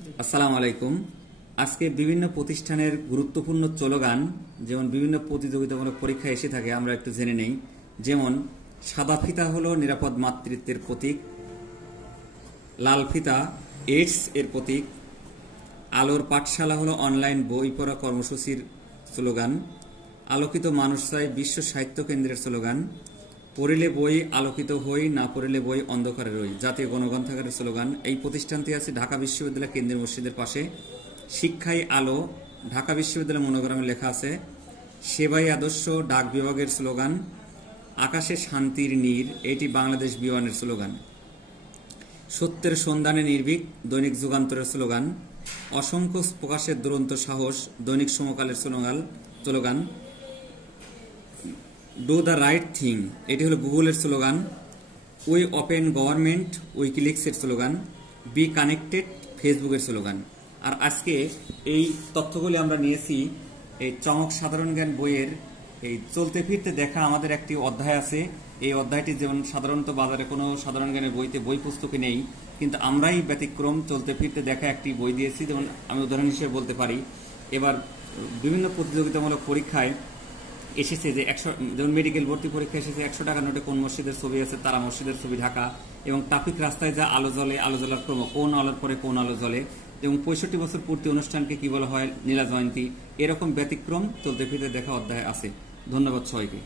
আসসালামু আলাইকুম। আজকে বিভিন্ন প্রতিষ্ঠানের গুরুত্বপূর্ণ স্লোগান যেমন বিভিন্ন প্রতিযোগিতামূলক পরীক্ষায় এসে থাকে আমরা একটু জেনে নেই। যেমন সাদা ফিতা হলো নিরাপদ মাতৃত্বের প্রতীক, লাল ফিতা এইডস এর প্রতীক, আলোর পাঠশালা হলো অনলাইন বই পড়া কর্মসূচির স্লোগান, আলোকিত মানুষ চাই বিশ্ব সাহিত্য কেন্দ্রের স্লোগান, পড়িলে বই আলোকিত হই, না পড়িলে বই অন্ধকারে রই জাতীয় গণগ্রন্থাগারের স্লোগান। এই প্রতিষ্ঠানটি আছে ঢাকা বিশ্ববিদ্যালয় কেন্দ্রীয় মসজিদের পাশে। শিক্ষাই আলো ঢাকা বিশ্ববিদ্যালয় মনোগ্রামে লেখা আছে। সেবাই আদর্শ ডাক বিভাগের স্লোগান। আকাশে শান্তির নীড় এটি বাংলাদেশ বিমানের স্লোগান। সত্যের সন্ধানে নির্ভীক দৈনিক যুগান্তরের স্লোগান। অসংখ্য প্রকাশের দুরন্ত সাহস দৈনিক সমকালের slogan. Do the right thing এটি হলো গুগলের স্লোগান। উই ওপেন গভর্নমেন্ট উইকিলিক্সের স্লোগান। বি কানেক্টেড ফেসবুকের স্লোগান। আর আজকে এই তথ্যগুলি আমরা নিয়েছি এই চমক সাধারণ জ্ঞান বইয়ের এই চলতে ফিরতে দেখা আমাদের একটি অধ্যায় আছে। এই অধ্যায়টি যেমন সাধারণত বাজারে কোনো সাধারণ জ্ঞানের বইতে বই পুস্তকে নেই, কিন্তু আমরাই ব্যতিক্রম চলতে ফিরতে দেখা একটি বই দিয়েছি। যেমন আমি উদাহরণ হিসেবে বলতে পারি, এবার বিভিন্ন প্রতিযোগিতামূলক পরীক্ষায় এসেছে যে যেমন মেডিকেল ভর্তি পরীক্ষা এসেছে 100 টাকা নোটে কোন মসজিদের ছবি আছে, তারা মসজিদের ছবি ঢাকা, এবং ট্রাফিক রাস্তায় যা আলো জ্বলে, আলো জ্বলার ক্রম, কোন আলোর পরে কোন আলো জ্বলে, এবং 65 বছর পূর্তি অনুষ্ঠানকে কি বলা হয়, নীলা জয়ন্তী। এরকম ব্যতিক্রম চলতে ফিরতে দেখা অধ্যায় আছে। ধন্যবাদ সবাইকে।